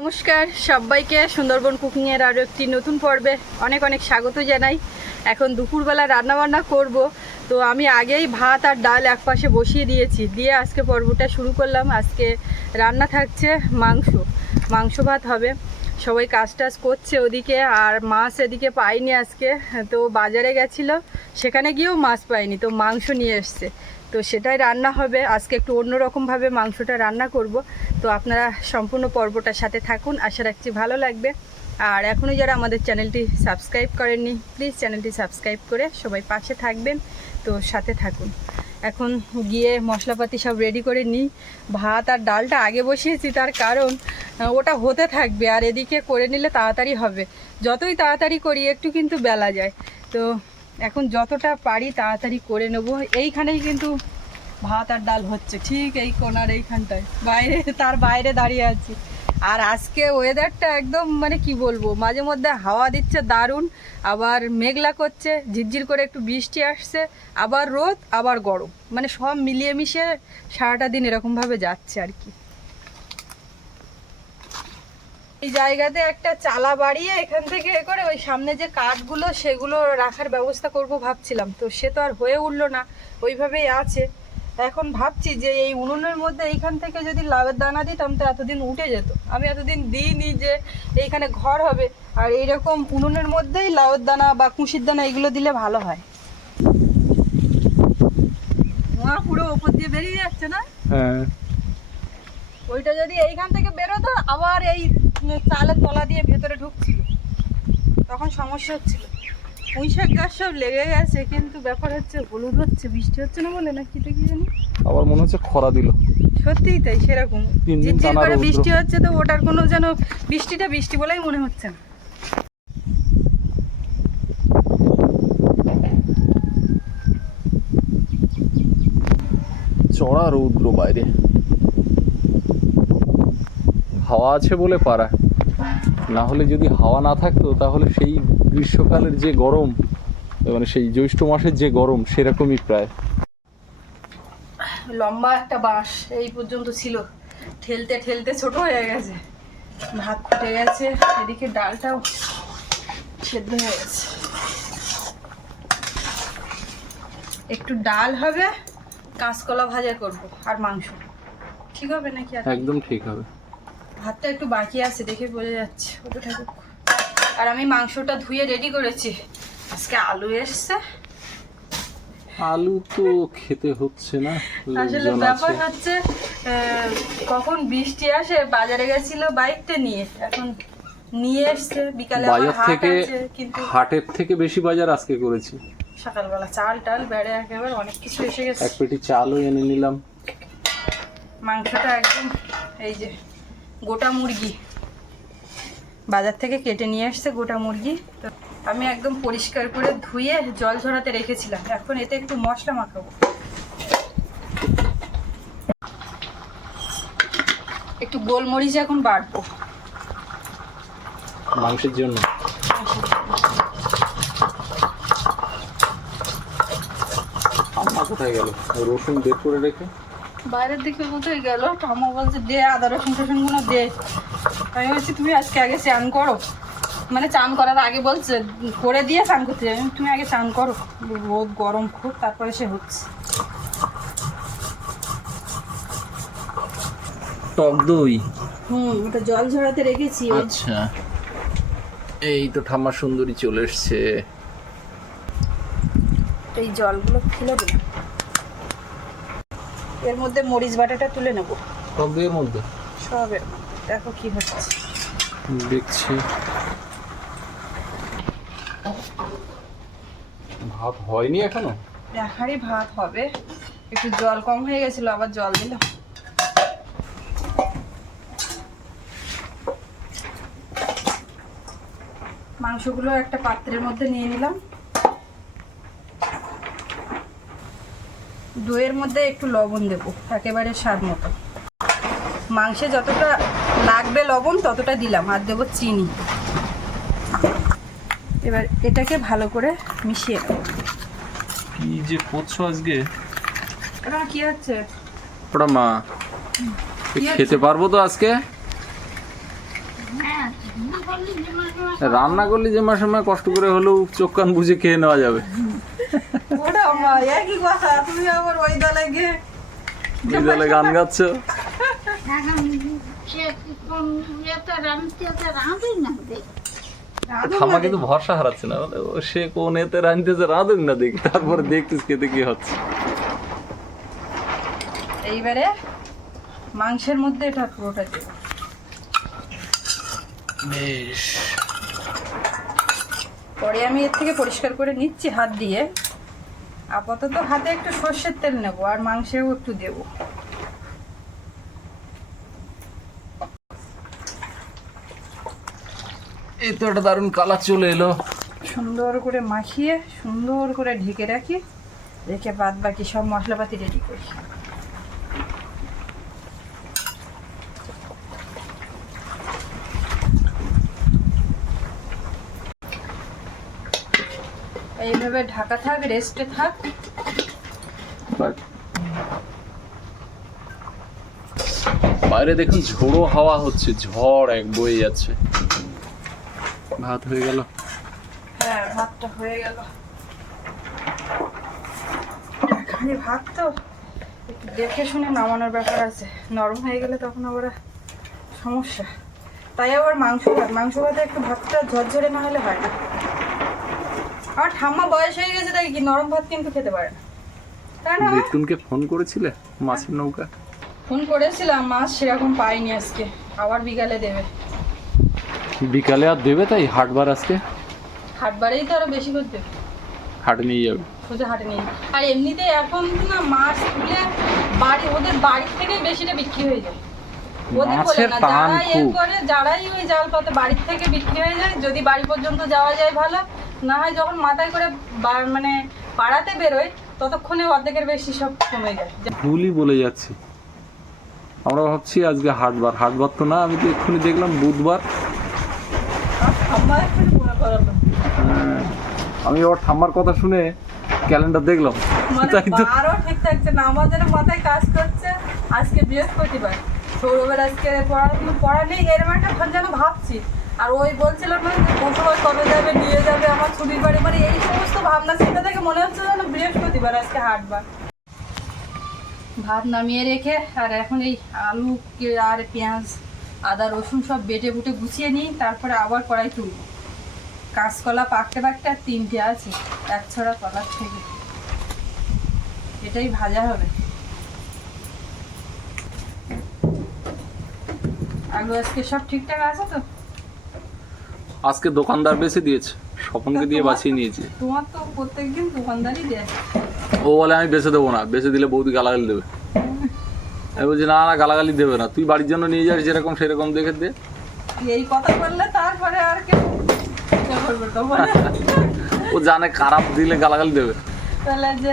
নমস্কার, সবাইকে সুন্দরবন কুকিংয়ের আরও একটি নতুন পর্বে অনেক অনেক স্বাগত জানাই। এখন দুপুরবেলা রান্নাবান্না করব, তো আমি আগেই ভাত আর ডাল একপাশে বসিয়ে দিয়েছি। দিয়ে আজকে পর্বটা শুরু করলাম। আজকে রান্না থাকছে মাংস। মাংস ভাত হবে। সবাই কাজ টাজ করছে ওদিকে আর মাছ এদিকে পাইনি আজকে, তো বাজারে গেছিল। সেখানে গিয়েও মাছ পাইনি, তো মাংস নিয়ে এসছে। তো সেটাই রান্না হবে। আজকে একটু অন্যরকমভাবে মাংসটা রান্না করব। তো আপনারা সম্পূর্ণ পর্বটার সাথে থাকুন। আশা রাখছি ভালো লাগবে। আর এখনও যারা আমাদের চ্যানেলটি সাবস্ক্রাইব করেননি, প্লিজ চ্যানেলটি সাবস্ক্রাইব করে সবাই পাশে থাকবেন। তো সাথে থাকুন। এখন গিয়ে মশলাপাতি সব রেডি করে নিই। ভাত আর ডালটা আগে বসিয়েছি, তার কারণ ওটা হতে থাকবে আর এদিকে করে নিলে তাড়াতাড়ি হবে। যতই তাড়াতাড়ি করি, একটু কিন্তু বেলা যায়। তো এখন যতটা পারি তাড়াতাড়ি করে নেব। এইখানেই কিন্তু ভাত আর ডাল হচ্ছে ঠিক এই কোনার এইখানটায়। বাইরে, তার বাইরে দাঁড়িয়ে আছি। আর আজকে ওয়েদারটা একদম মানে কি বলব, মাঝে মধ্যে হাওয়া দিচ্ছে দারুণ, আবার মেঘলা করছে, ঝিরঝির করে একটু বৃষ্টি আসছে, আবার রোদ, আবার গরম। মানে সব মিলিয়ে মিশিয়ে সারাটা দিন এরকমভাবে যাচ্ছে আর কি। এই জায়গাতে একটা চালা বাড়িয়ে এখান থেকে এ করে ওই সামনে যে কাঠগুলো, সেগুলো রাখার ব্যবস্থা করব ভাবছিলাম। তো সে তো আর হয়ে উঠল না, ওইভাবেই আছে। এখন ভাবছি যে এই উনুনের মধ্যে এইখান থেকে যদি লাভের দানা দিতাম তো এতদিন উঠে যেত। আমি এতদিন দিইনি যে এইখানে ঘর হবে। আর এইরকম উনুনের মধ্যেই লাউয়ের দানা বা কুশির দানা এগুলো দিলে ভালো হয়। ধোঁয়া পুরো ওপর দিয়ে বেরিয়ে যাচ্ছে না? হ্যাঁ। ওইটা যদি এইখান থেকে বেরোতো আবার এই চালের তলা দিয়ে ভেতরে ঢুকছিল। তখন সমস্যা হচ্ছিল। পুঁই শাক গাছ সব লেগে গেছে কিন্তু ব্যাপার হচ্ছে হলুদ হচ্ছে বৃষ্টি হচ্ছে না বলে না কি জানি? আবার মনে হচ্ছে খরা দিল। সত্যিই তাই সেরকম। ঝিরঝির করে বৃষ্টি হচ্ছে তো ওটার কোনো যেন বৃষ্টিটা বৃষ্টি বলেই মনে হচ্ছে না। চড়া রৌদ্র বাইরে। হাওয়া আছে বলে পারা না হলে যদি হাওয়া না থাকতো তাহলে সেই গ্রীষ্মকালের যে গরম মানে সেই জ্যৈষ্ঠ মাসের যে গরম সেরকমই প্রায়। লম্বা একটা বাঁশ এই পর্যন্ত ছিল। ঠেলতে ঠেলতে ছোট হয়ে গেছে। ভাত ফুটে গেছে এদিকে ডালটাও সেদ্ধ হয়ে গেছে। একটু ডাল হবে কাঁচকলা ভাজা করব আর মাংস। ঠিক হবে নাকি একদম ঠিক হবে। ভাতটা একটু বাকি আছে দেখে বোঝা যাচ্ছে। ওটা ঠাকুর আর আমি মাংসটা ধুয়ে রেডি করেছি। আজকে আলু এসছে। আলু তো খেতে হচ্ছে না আসলে ব্যাপার হচ্ছে কখন বৃষ্টি আসে বাজারে গেছিল বাইকটা নিয়ে। এখন নিয়ে এসছে বিকালে বাজার থেকে কিন্তু হাটের থেকে বেশি বাজার আজকে করেছি। সকালবেলা চাল টাল বেড়ে একেবারে অনেক কিছু এসে গেছে। এক পেটি চালও এনে নিলাম। মাংসটা একদম এই যে গোটা মুরগি। বাজার থেকে কেটে নিয়ে আসছে গোটা মুরগি। তো আমি একদম পরিষ্কার করে ধুয়ে জল ঝরাতে রেখেছিলাম। এখন এতে একটু মশলা মাখাবো। একটু গোলমরিচ এখন বাড়বো। মাংসের জন্য। কোথায় গেল? রসুন বের করে রেখে। বাইরের দিকে কোথায় গেল? ঠাম্মা বলছে দে আদা রসুন টসুনগুলো দে। আমি বলছি তুমি আজকে আগে চান করো। মানে চান করার আগে বলছে করে দিয়ে চান করতে যাবে। তুমি আগে চান করো। রোদ গরম খুব তারপরে সে হচ্ছে। টক দই? হুম ওটা জল ঝরাতে রেখেছি। আচ্ছা। এই তো ঠাম্মা সুন্দরী চলে এসছে। এই জলগুলো ফেলে দিলাম এর মধ্যে মরিচ বাটাটা তুলে নেব। দইয়ের মধ্যে সবের মধ্যে। দেখো কি হচ্ছে। দেখছি। ভাত হয়নি এখনও? দেখারই ভাত হবে। একটু জল কম হয়ে গেছিল আবার জল দিলাম। মাংসগুলো একটা পাত্রের মধ্যে নিয়ে নিলাম। দইয়ের মধ্যে একটু লবণ দেবো একেবারে স্বাদ মতো। মাংসে যতটা লাগবে লবণ ততটা দিলাম আর দেবো চিনি। এবার এটাকে ভালো করে মিশিয়ে নেব। কি যে করছ আজকে? এটা কি হচ্ছে? ওটা মা কি খেতে পারব তো আজকে? হ্যাঁ রান্না করলে যে মাঝে রান্না করলে যে মাসে মাসে কষ্ট করে হলেও চোখ কান বুঝে খেয়ে নেওয়া যাবে। ওটা একই কথা তুমি আবার ওই দলে গিয়ে গান গাচ্ছ? কিন্তু ভরসা হারাচ্ছে না ও সে কোন এতে রাঁধতেছে রাঁধুক না দেখি তারপরে দেখতিস খেতে কি হচ্ছে। এইবারে মাংসের মধ্যে এটা পুরোটা দেবো বেশ। পরে আমি এর থেকে পরিষ্কার করে নিচ্ছি হাত দিয়ে। আপাতত হাতে একটু সর্ষের তেল নেব আর মাংসেও একটু দেব। এই তো একটা দারুণ কালার চলে এলো। সুন্দর করে মাখিয়ে সুন্দর করে ঢেকে রাখি রেখে বাদ বাকি সব মশলাপাতি রেডি করি। এইভাবে ঢাকা থাক রেস্টে থাক। বাইরে দেখুন ঝোড়ো হাওয়া হচ্ছে ঝড় এক বয়ে যাচ্ছে। ভাত হয়ে গেল? হ্যাঁ ভাতটা হয়ে গেল। এখানে ভাত তো একটু দেখে শুনে নামানোর ব্যাপার আছে। নরম হয়ে গেলে তখন আবার সমস্যা। তাই আবার মাংস ভাত মাংস ভাতে একটু ভাতটা ঝরঝরে না হলে হয় না। আমার ঠাম্মা বয়স হয়ে গেছে তাই কি নরম ভাত কিন্তু খেতে পারে না? তাই না? ফোন করেছিলে? মাছের নৌকা? ফোন করেছিলাম মাছ সেরকম পাইনি আজকে। আবার বিকালে দেবে। বিকালে আর দেবে তাই? হাটবার আজকে? হাটবারেই তো আরও বেশি করে দেবে। হাটে নিয়ে যাবে। সোজা হাটে নিয়ে আর এমনিতে এখন না মাছ তুলে বাড়ি ওদের বাড়ি থেকেই বেশিটা বিক্রি হয়ে যায়। ওদের বলে না যারা এ খুব। করে যারাই ওই জাল পাতে বাড়ির থেকে বিক্রি হয়ে যায় যদি বাড়ি পর্যন্ত যাওয়া যায় ভালো না হয় যখন মাথায় করে মানে পাড়াতে বেরোয় ততক্ষণে অর্ধেকের বেশি সব কমে যায়। ভুলই বলে যাচ্ছি। আমরা ভাবছি আজকে হাটবার। হাটবার তো না আমি তো এক্ষুনি দেখলাম বুধবার। হ্যাঁ, আমি ওর ঠাম্মার কথা শুনে ক্যালেন্ডার দেখলাম। মানে তাই তো ঠিক থাকছে না আমাদের মাথায় কাজ করছে আজকে বৃহস্পতিবার। সৌরভের আজকে পড়াশুনো পড়া নেই এরকম একটা যেন ভাবছি। আর ওই বলছিল বসবাস কবে যাবে, নিয়ে যাবে, আমার ছুটির বাড়ি মানে এই সমস্ত ভাবনা চিন্তা থেকে মনে হচ্ছে যেন বৃহস্পতিবার, আজকে হাটবার। ভাত নামিয়ে রেখে, আর এখন এই আলু আর পেঁয়াজ, আদা, রসুন সব বেটে বুটে গুছিয়ে নিই, তারপরে আবার কড়াই তুলব। কাঁচকলা পাকতে পাকতে আর তিনটে আছে, এক ছড়া কলার থেকে। এটাই ভাজা হবে। আলু আজকে সব ঠিকঠাক আছে তো? আজকে দোকানদার বেশি দিয়েছে। স্বপনকে দিয়ে বাঁচিয়ে নিয়েছে। তোমার তো প্রত্যেকদিন দোকানদারই দেয়। ও বলে আমি বেছে দেবো না। বেছে দিলে বৌদি গালাগালি দেবে। আমি বলছি না না গালাগালি দেবে না। তুই বাড়ির জন্য নিয়ে যাস যেরকম সেরকম দেখে দে। এই কথা বললে তারপরে আর কেউ ও জানে খারাপ দিলে গালাগালি দেবে। তাহলে যে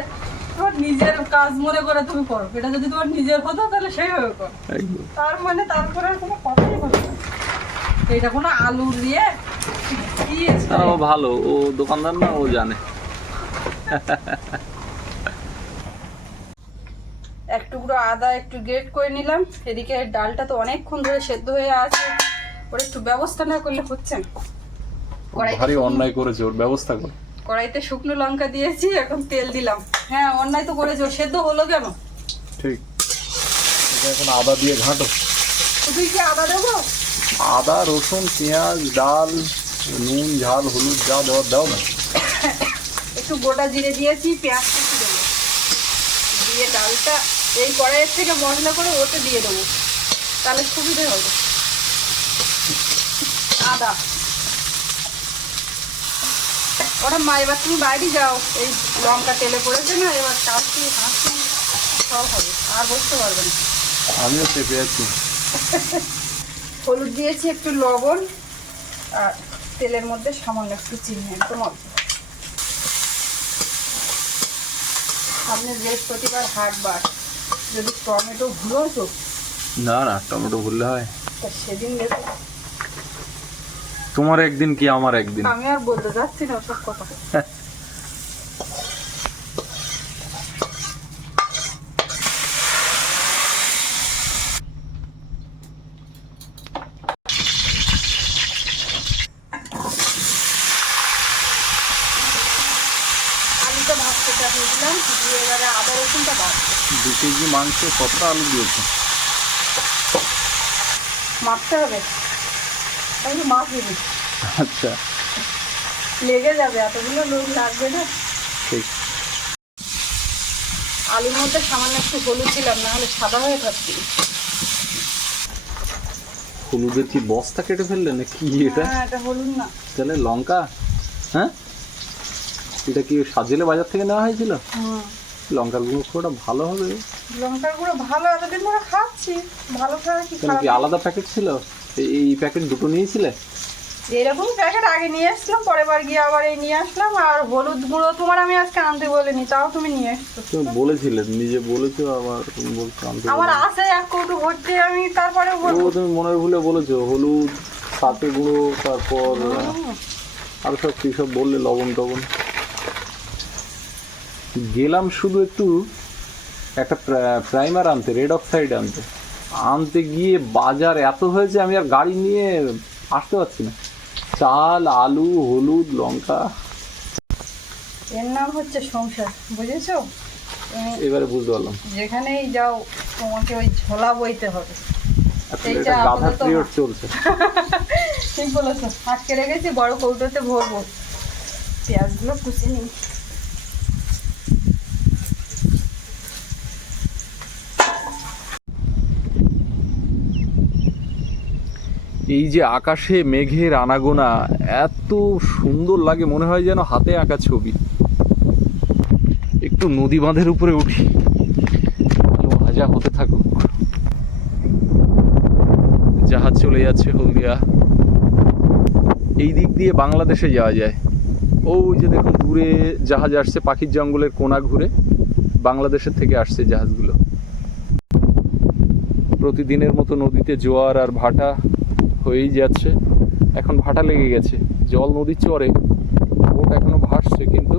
তোমার নিজের কাজ মনে করে তুমি করো। এটা যদি তোমার নিজের হতো তাহলে সেইভাবে করো। তার মানে তারপরে আর কোনো কথাই না। এটা কোনো আলু দিয়ে ও ভালো। ও দোকানদার না ও জানে। এক টুকরো আদা একটু গ্রেট করে নিলাম। এদিকে ডালটা তো অনেকক্ষণ ধরে সেদ্ধ হয়ে আছে। ওর একটু ব্যবস্থা না করলে হচ্ছে না। কড়াইতে ভারী শুকনো- অন্যায় করেছে ওর ব্যবস্থা করে। কড়াইতে শুকনো লঙ্কা দিয়েছি এখন তেল দিলাম। হ্যাঁ অন্যায় তো করেছে ও সেদ্ধ হলো কেন? ঠিক। এখন আদা দিয়ে ঘাঁটো। তুই কি আদা দেবো? আদা রসুন পেঁয়াজ ডাল নুন ঝাল হলুদ যা দেওয়ার দাও না। একটু গোটা জিরে দিয়েছি পেঁয়াজ কুচি দেবো। দিয়ে ডালটা এই কড়াইয়ের থেকে মশলা করে ওতে দিয়ে দেবো। তাহলে সুবিধে হবে। আদা। ওরা মা এবার তুমি বাইরে যাও। এই লঙ্কা তেলে পড়েছে না এবার কাশি হাসি সব হবে আর বসতে পারবে না। আমিও চেপে আছি হলুদ দিয়েছি একটু লবণ আর তেলের মধ্যে সামান্য একটু চিনি অল্প সামনে বৃহস্পতিবার হাটবার যদি টমেটো ভুলো তো? না না টমেটো ভুললে হয়। তা সেদিন তোমার একদিন কি আমার একদিন? আমি আর বলতে যাচ্ছি না ওসব কথা। দিয়ে দিলাম দিয়ে এবারে আদা রসুনটা বাড়ছে দু কেজি মাংস কতটা আলু দিয়েছে? মাপতে হবে। আমি মাপিনি আচ্ছা। লেগে যাবে এতগুলো লোক লাগবে না। ঠিক। আলুর মধ্যে সামান্য একটু হলুদ দিলাম না হলে সাদা হয়ে থাকবে। হলুদের কি বস্তা কেটে ফেললে না কি এটা? হ্যাঁ এটা হলুদ না। তাহলে লঙ্কা? হ্যাঁ? এটা কি সাজেলে বাজার থেকে নেওয়া হয়েছিল? লঙ্কার গুঁড়ো খুব ভালো হবে। লঙ্কার গুঁড়ো ভালো এতদিন ধরে খাচ্ছি। ভালো খাওয়া কি কি আলাদা প্যাকেট ছিল? এই- প্যাকেট দুটো নিয়েছিলে? এরকম প্যাকেট আগে নিয়ে এসলাম পরের বার গিয়ে আবার এই নিয়ে আসলাম আর হলুদ গুঁড়ো তোমার আমি আজকে আনতে বলিনি তাও তুমি নিয়ে এসছো। তুমি বলেছিলে নিজে বলেছ আবার তুমি বলছো আনতে আমার। আছে এক কৌটো ভর্তি আমি তারপরে বলব। তুমি মনের ভুলে বলেছ হলুদ সাথে গুঁড়ো তারপর আর সব কি সব বললে লবণ টবণ। গেলাম শুধু একটু একটা প্রাইমার আনতে রেড অক্সাইড আনতে। আনতে গিয়ে বাজার এত হয়েছে আমি আর গাড়ি নিয়ে আসতে পারছি না। চাল আলু হলুদ লঙ্কা। এর নাম হচ্ছে সংসার বুঝেছ? এবারে বুঝতে পারলাম। যেখানেই যাও তোমাকে ওই ঝোলা বইতে হবে। আচ্ছা, এইটা চলছে। ঠিক বলেছ। আজকে রেখেছি বড় কৌটোতে ভরবো। পেঁয়াজগুলো কুচি নিই। এই যে আকাশে মেঘের আনাগোনা, এত সুন্দর লাগে, মনে হয় যেন হাতে আঁকা ছবি। একটু নদী বাঁধের উপরে উঠি। ভাজা হতে থাকুক। জাহাজ চলে যাচ্ছে হলদিয়া। এই দিক দিয়ে বাংলাদেশে যাওয়া যায়। ও যে দেখুন, দূরে জাহাজ আসছে, পাখির জঙ্গলের কোনা ঘুরে। বাংলাদেশের থেকে আসছে জাহাজগুলো। প্রতিদিনের মতো নদীতে জোয়ার আর ভাটা হয়েই যাচ্ছে। এখন ভাটা লেগে গেছে। জল নদীর চরে বোট এখনও ভাসছে, কিন্তু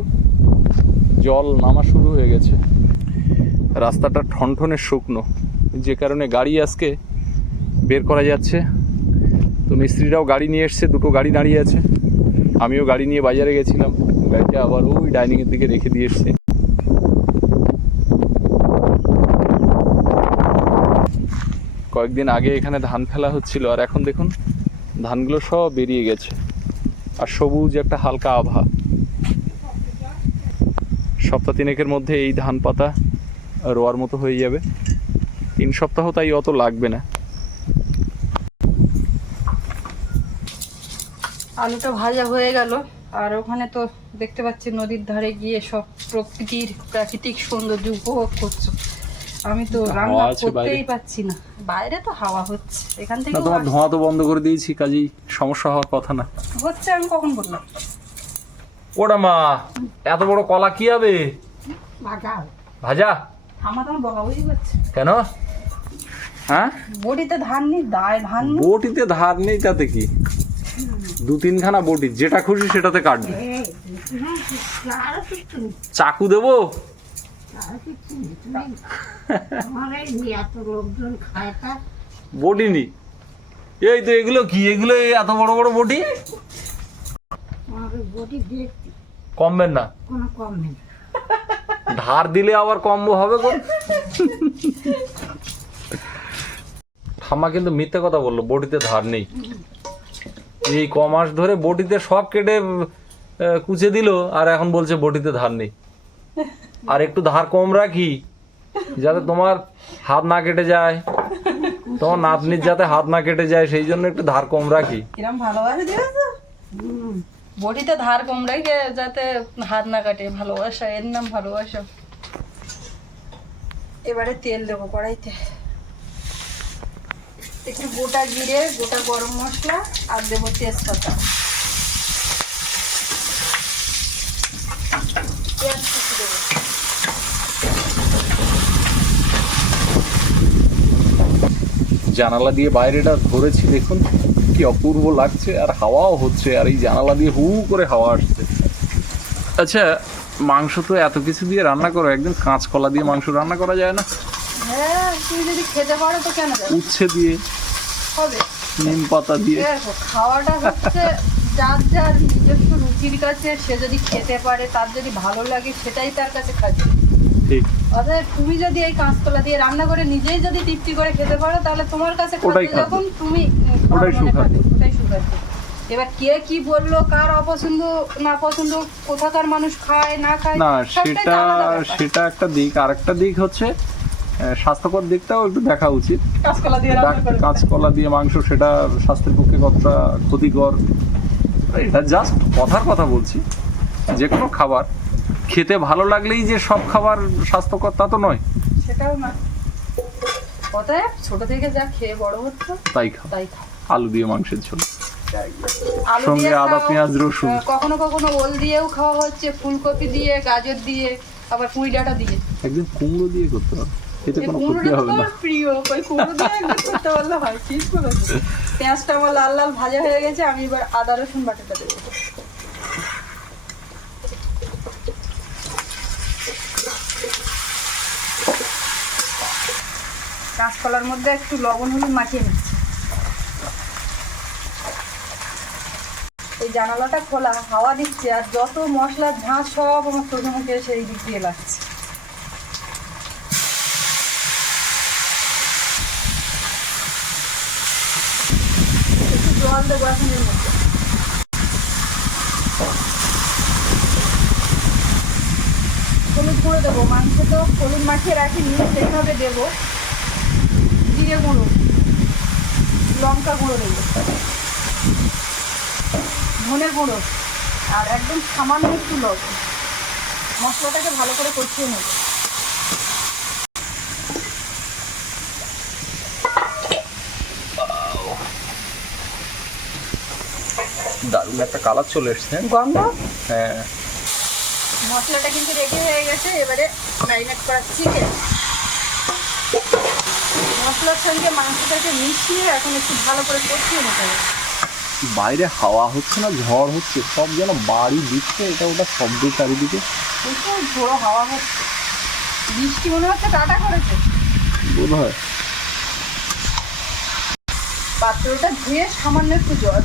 জল নামা শুরু হয়ে গেছে। রাস্তাটা ঠনঠনে শুকনো। যে কারণে গাড়ি আজকে বের করা যাচ্ছে। তো মিস্ত্রিরাও গাড়ি নিয়ে এসছে, দুটো গাড়ি দাঁড়িয়ে আছে। আমিও গাড়ি নিয়ে বাজারে গেছিলাম। গাড়িটা আবার ওই ডাইনিংয়ের দিকে রেখে দিয়ে এসছি। কয়েকদিন আগে এখানে ধান ফেলা হচ্ছিল, আর এখন দেখুন ধানগুলো সব বেরিয়ে গেছে। আর সবুজ একটা হালকা আভা। সপ্তাহ তিনেকের মধ্যে এই ধান পাতা রোয়ার মতো হয়ে যাবে। তিন সপ্তাহ তাই অত লাগবে না। আলুটা ভাজা হয়ে গেল, আর ওখানে তো দেখতে পাচ্ছি নদীর ধারে গিয়ে সব প্রকৃতির প্রাকৃতিক সৌন্দর্য উপভোগ করছ। আমি তো রান্না করতেই পাচ্ছি না বাইরে তো হাওয়া হচ্ছে এখান থেকে না তোমার ধোঁয়া তো বন্ধ করে দিয়েছি কাজেই সমস্যা হওয়ার কথা না হচ্ছে আমি কখন বললাম ওটা মা এত বড় কলা কি হবে ভাজা ভাজা আমার তোমার করছে কেন হ্যাঁ বডিতে ধান নেই দায় ধান বটিতে ধার নেই তাতে কি দু তিনখানা বটি যেটা খুশি সেটাতে কাটবে চাকু দেবো বটি নি। এই তো এগুলো কি? এগুলো এত বড় বড় বটি কমবেন না। ধার দিলে আবার কম হবে কোন ঠাম্মা কিন্তু মিথ্যে কথা বলল বটিতে ধার নেই। এই ক মাস ধরে বটিতে সব কেটে কুচে দিল, আর এখন বলছে বটিতে ধার নেই। আর একটু ধার কম রাখি যাতে তোমার হাত না কেটে যায়। তোমার নাতনির যাতে হাত না কেটে যায় সেই জন্য একটু ধার কম রাখি। কিরম ভালোবাসা দিয়েছ? বডিতে ধার কম রেখে যাতে হাত না কাটে ভালোবাসা এর নাম ভালোবাসা। এবারে তেল দেবো কড়াইতে। একটু গোটা জিরে গোটা গরম মশলা আর দেবো তেজপাতা। পেঁয়াজ কুচি দেবো জানালা দিয়ে বাইরেটা ধরেছি দেখুন কি অপূর্ব লাগছে আর হাওয়াও হচ্ছে আর এই জানালা দিয়ে হু করে হাওয়া আসছে। আচ্ছা মাংস তো এত কিছু দিয়ে রান্না করো একদিন কাঁচকলা দিয়ে মাংস রান্না করা যায় না? হ্যাঁ তুমি যদি খেতে পারো তো কেন যাবে? উচ্ছে দিয়ে হবে। নিম পাতা দিয়ে। দেখো খাওয়াটা হচ্ছে যার যার নিজস্ব রুচির কাছে সে যদি খেতে পারে তার যদি ভালো লাগে সেটাই তার কাছে খাদ্য। ঠিক। অতএব তুমি যদি এই কাঁচকলা দিয়ে রান্না করে নিজেই যদি তৃপ্তি করে খেতে পারো তাহলে তোমার কাছে ওটাই। যখন তুমি ওটাই ওটাই সুখাদ্য এবার কে কি বলল কার অপছন্দ না পছন্দ কোথাকার মানুষ খায় না খায় না সবটাই সেটা আলাদা ব্যাপার। সেটা একটা দিক। আর একটা দিক হচ্ছে আহ, স্বাস্থ্যকর দিকটাও একটু দেখা উচিত। কাঁচকলা দিয়ে রান্না করে। কাঁচকলা দিয়ে মাংস সেটা স্বাস্থ্যের পক্ষে কতটা ক্ষতিকর। এটা জাস্ট কথার কথা বলছি। যে কোনো খাবার খেতে ভালো লাগলেই যে সব খাবার স্বাস্থ্যকর তা তো নয়। সেটাও না। অতএব ছোট থেকে যা খেয়ে বড় হচ্ছে তাই খাও। তাই খাও। আলু দিয়ে মাংসের ঝোল। আলু সঙ্গে দিয়ে আদা, পেঁয়াজ, রসুন। কখনো কখনো ওল দিয়েও খাওয়া হচ্ছে ফুলকপি দিয়ে গাজর দিয়ে আবার পুঁই ডাঁটা দিয়ে। একদিন কুমড়ো দিয়ে করতে হবে। এতে কোনো ক্ষতি কুমড়োটা হবে না আমার প্রিয় ওই কুমড়ো দিয়ে করতে পারলে হয় ঠিক বলেছ পেঁয়াজটা আমার লাল লাল ভাজা হয়ে গেছে আমি এবার আদা রসুন বাটাটা দেবো। কাঁচকলার মধ্যে একটু লবণ হলুদ মাখিয়ে নিচ্ছি। এই জানালাটা খোলা, হাওয়া দিচ্ছে, আর যত মশলার ঝাঁজ সব আমার চোখে মুখে সেই দিক দিয়ে লাগছে। হলুদ গুঁড়ো দেবো মাংস তো হলুদ মাখিয়ে রাখি, নিয়ে সেইভাবে দেবো। জিরে গুঁড়ো লঙ্কা গুঁড়ো দেবো ধনে গুঁড়ো আর একদম সামান্য একটু লবণ। মশলাটাকে ভালো করে কষিয়ে নেব। দারুণ একটা কালার চলে এসছে। গন্ধ? হ্যাঁ। মশলাটা কিন্তু রেডি হয়ে গেছে এবারে ম্যারিনেট করা চিকেন মশলার সঙ্গে মাংসটাকে মিশিয়ে এখন একটু ভালো করে কষিয়ে নিতে হবে। বাইরে হাওয়া হচ্ছে না ঝড় হচ্ছে সব যেন বাড়ি দিচ্ছে এটা ওটা শব্দ চারিদিকে। প্রচুর ঝোড়ো হাওয়া হচ্ছে। বৃষ্টি মনে হচ্ছে টাটা করেছে। বোধ হয় পাত্রটা ধুয়ে সামান্য একটু জল।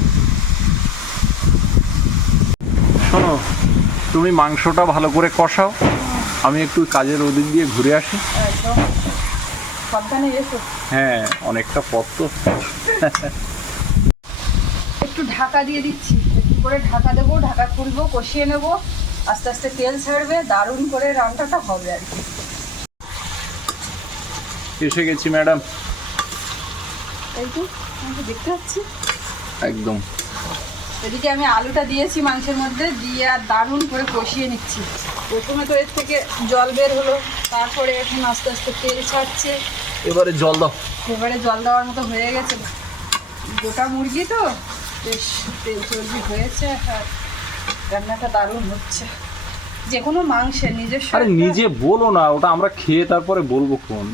শোনো তুমি মাংসটা ভালো করে কষাও। আমি একটু কাজের ওদিক দিয়ে ঘুরে আসি। একদম। হ্যাঁ অনেকটা পথ তো। একটু ঢাকা দিয়ে দিচ্ছি। একটু করে ঢাকা দেবো ঢাকা খুলবো কষিয়ে নেব। আস্তে আস্তে তেল ছাড়বে দারুণ করে রান্নাটা হবে আর কি। এসে গেছি ম্যাডাম। এই তো আমি দেখতে পাচ্ছি। একদম। এদিকে আমি আলুটা দিয়েছি মাংসের মধ্যে দিয়ে আর দারুণ করে কষিয়ে নিচ্ছি। প্রথমে তো এর থেকে জল বের হলো তারপরে এখন আস্তে আস্তে তেল ছাড়ছে। এবারে জল দাও। এবারে জল দেওয়ার মতো হয়ে গেছে। গোটা মুরগি তো? বেশ তেল চর্বি হয়েছে আর রান্নাটা দারুণ হচ্ছে। যে কোনো মাংসের নিজস্ব আরে নিজে বলো না ওটা আমরা খেয়ে তারপরে বলব কোন।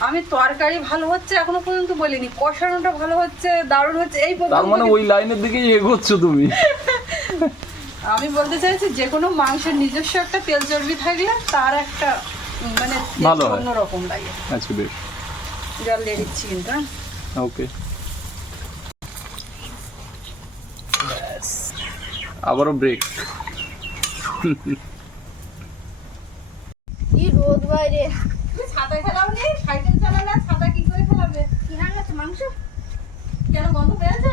আমি তরকারি ভালো হচ্ছে এখনও পর্যন্ত বলিনি কষানোটা ভালো হচ্ছে দারুণ হচ্ছে এই তার মানে ওই লাইনের দিকেই এগোচ্ছ তুমি। আমি বলতে চাইছি যে কোনো মাংসের নিজস্ব একটা তেল চর্বি থাকলে তার একটা মানে ভালো হয়। অন্যরকম লাগে। আচ্ছা বেশ। জল দিয়ে দিচ্ছি কিন্তু হ্যাঁ। ওকে। আবারও ব্রেক কি রোদ বাইরে ছাতা খেলাও নি সাইকেল চালালে ছাতা কি করে খেলাবে কি তো মাংস? কেন গন্ধ পেয়েছ?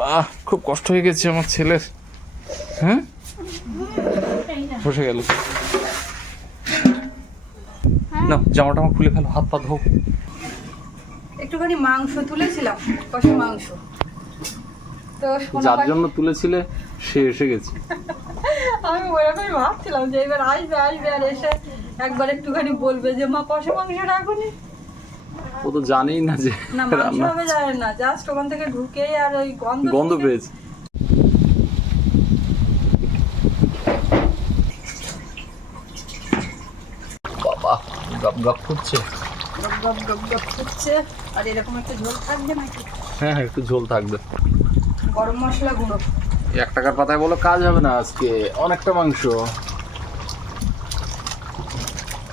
বাহ খুব কষ্ট হয়ে গেছে আমার ছেলের। হ্যাঁ? বসে গেল। না জামাটা আমার খুলে ফেলো হাত পা ধো একটুখানি মাংস তুলেছিলাম কষা মাংস। তো যার জন্য তুলেছিলে সে এসে গেছে। আমি ওরকমই ভাবছিলাম যে এবার আসবে আসবে আর এসে একবার একটুখানি বলবে যে মা কষা মাংস রাখুনি ও তো জানেই না যে রান্না জানে না জাস্ট ওখান থেকে ঢুকেই আর ওই গন্ধ গন্ধ পেয়েছে। বাবা গপ গপ করছে। গপ গপ গপ গপ ফুটছে আর এরকম একটা ঝোল থাকবে নাকি? হ্যাঁ হ্যাঁ একটু ঝোল থাকবে। গরম মশলা গুঁড়ো। এক টাকার পাতায় বলো কাজ হবে না আজকে। অনেকটা মাংস।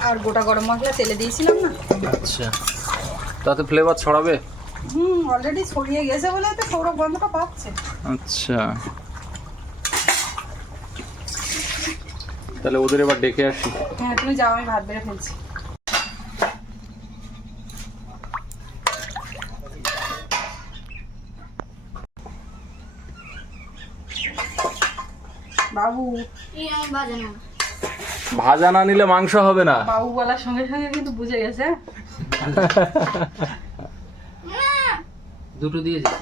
আর গোটা গরম মশলা তেলে দিয়েছিলাম না? আচ্ছা। তাতে ফ্লেভার ছড়াবে? হুম অলরেডি ছড়িয়ে গেছে বলে তো সৌরভ গন্ধটা পাচ্ছে। আচ্ছা। তাহলে ওদের এবার ডেকে আসি। হ্যাঁ তুমি যাও আমি ভাত বেড়ে ফেলছি। বাবু। এই আমি বাজে ভাজা না নিলে মাংস হবে না। বাবু বলার সঙ্গে সঙ্গে কিন্তু বুঝে গেছে। দুটো দিয়েছি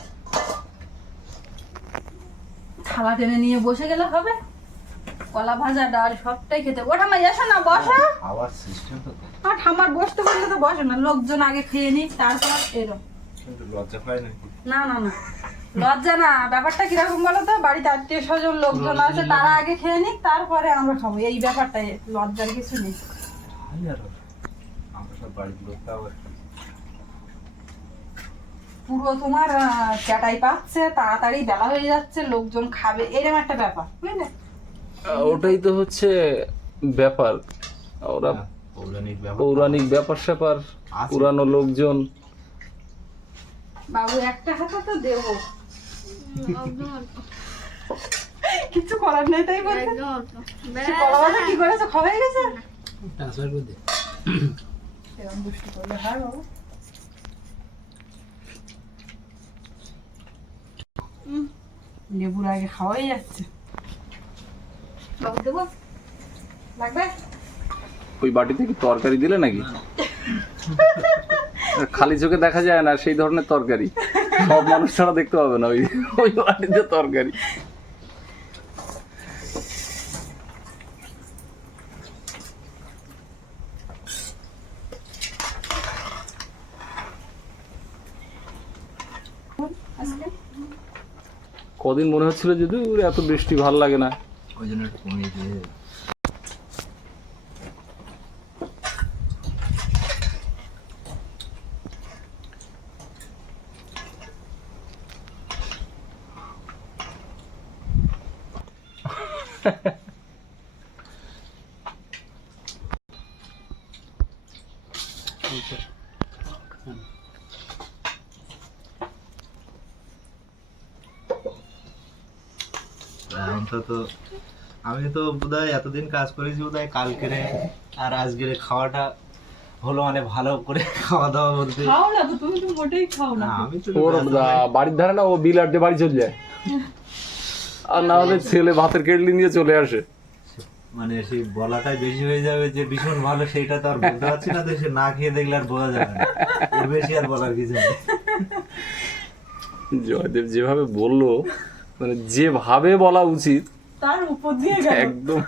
থালা টেনে নিয়ে বসে গেলে হবে। কলা ভাজা ডাল সবটাই খেতে। ওটা মা এসো না বসো। আবার সিস্টেম তো আর ঠামার বসতে বললে তো বসে না। লোকজন আগে খেয়ে নিক তারপর এরম। কিন্তু লজ্জা পায় না না না না। লজ্জা না। ব্যাপারটা কীরকম বলো তো? বাড়িতে আত্মীয় স্বজন লোকজন আছে তারা আগে খেয়ে নিক তারপরে আমরা খাব। এই ব্যাপারটাই লজ্জার কিছু নেই। আমরা সব বাড়ির লোক আবার পুরো তোমার চাটাই পাচ্ছে তাড়াতাড়ি বেলা হয়ে যাচ্ছে লোকজন খাবে এরকম একটা ব্যাপার বুঝলে? ওটাই তো হচ্ছে ব্যাপার। ওরা পৌরাণিক ব্যাপার। পৌরাণিক ব্যাপার স্যাপার পুরানো লোকজন। বাবু একটা হাতে তো দেবো। কিছু করার নেই তাই বলছে? কলা কি করেছে? খাওয়া হয়ে গেছে? ট্রান্সফার করে দে। এরকম দুষ্টু করলে হয় বাবু লেবুর আগে খাওয়াই যাচ্ছে বাবু দেবো লাগবে ওই বাটিতে কি তরকারি দিলে নাকি? খালি চোখে দেখা যায় না সেই ধরনের তরকারি। সব মানুষ ছাড়া দেখতে পাবে না ওই ওই বাটিতে তরকারি আজকে কদিন মনে হচ্ছিল যে দূর এত বৃষ্টি ভালো লাগে না। ওই জন্য একটু কমিয়ে অন্তত আমি তো বোধহয় এতদিন কাজ করেছি বোধহয় কালকেরে আর আজকের খাওয়াটা হলো মানে ভালো করে খাওয়া দাওয়া বলতে খাও না তো তুমি তো মোটেই খাও না। আমি তো ওর বাড়ির ধারে না ও বিল বাড়ি চলে যায়। আর না হলে ছেলে ভাতের কেটলি নিয়ে চলে আসে। মানে সেই বলাটাই বেশি হয়ে যাবে যে ভীষণ ভালো সেইটা তো আর বলতে পারছি না তো সে না খেয়ে দেখলে আর বোঝা যাবে না। বেশি আর বলার কিছু নেই। জয়দেব যেভাবে বলল মানে যেভাবে বলা উচিত তার উপর দিয়ে গেল। একদম।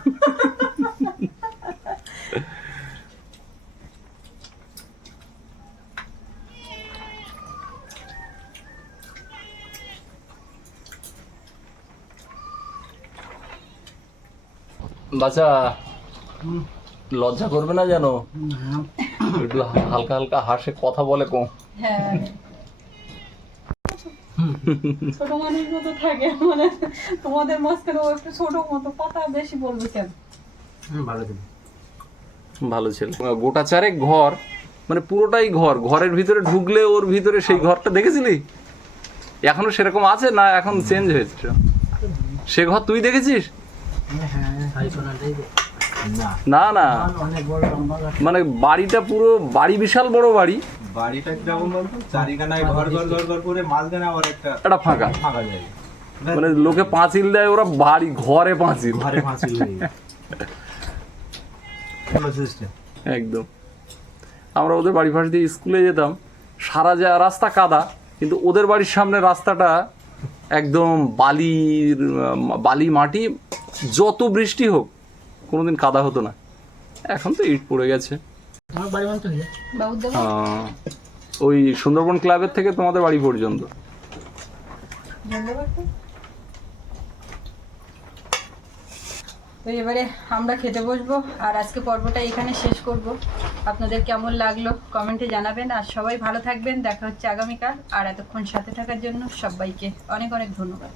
বাচ্চা লজ্জা করবে না জানো একটু হালকা হালকা হাসে কথা বলে কম হ্যাঁ। ছোট মানুষ মতো থাকে মানে তোমাদের মাঝখানে ও একটু ছোট মতো কথা বেশি বলবে কেন? ভালো ছিল। ভালো ছিল। গোটা চারেক ঘর মানে পুরোটাই ঘর। ঘরের ভিতরে ঢুকলে ওর ভিতরে সেই ঘরটা দেখেছিলি? এখনও সেরকম আছে না এখন চেঞ্জ হয়েছে? সে ঘর তুই দেখেছিস? না না। না মানে বাড়িটা পুরো বাড়ি বিশাল বড় বাড়ি। বাড়িটা কীরকম বলতো? চারিখানায় ঘর ঘর ঘর ঘর করে মাঝখানে আবার একটা একটা ফাঁকা। ফাঁকা জায়গা। মানে লোকে পাঁচিল দেয় ওরা বাড়ি ঘরে পাঁচিল। ঘরে সিস্টেম একদম। আমরা ওদের বাড়ি পাশ দিয়ে স্কুলে যেতাম সারা যা রাস্তা কাদা কিন্তু ওদের বাড়ির সামনে রাস্তাটা একদম বালির বালি মাটি যত বৃষ্টি হোক কোনোদিন কাদা হতো না। এখন তো ইট পড়ে গেছে। আহ, ওই সুন্দরবন ক্লাবের থেকে তোমাদের বাড়ি পর্যন্ত। ধন্যবাদ। তো। তো এবারে আমরা খেতে বসবো আর আজকে পর্বটা এখানে শেষ করব। আপনাদের কেমন লাগল কমেন্টে জানাবেন আর সবাই ভালো থাকবেন। দেখা হচ্ছে আগামীকাল আর এতক্ষণ সাথে থাকার জন্য সবাইকে অনেক অনেক ধন্যবাদ।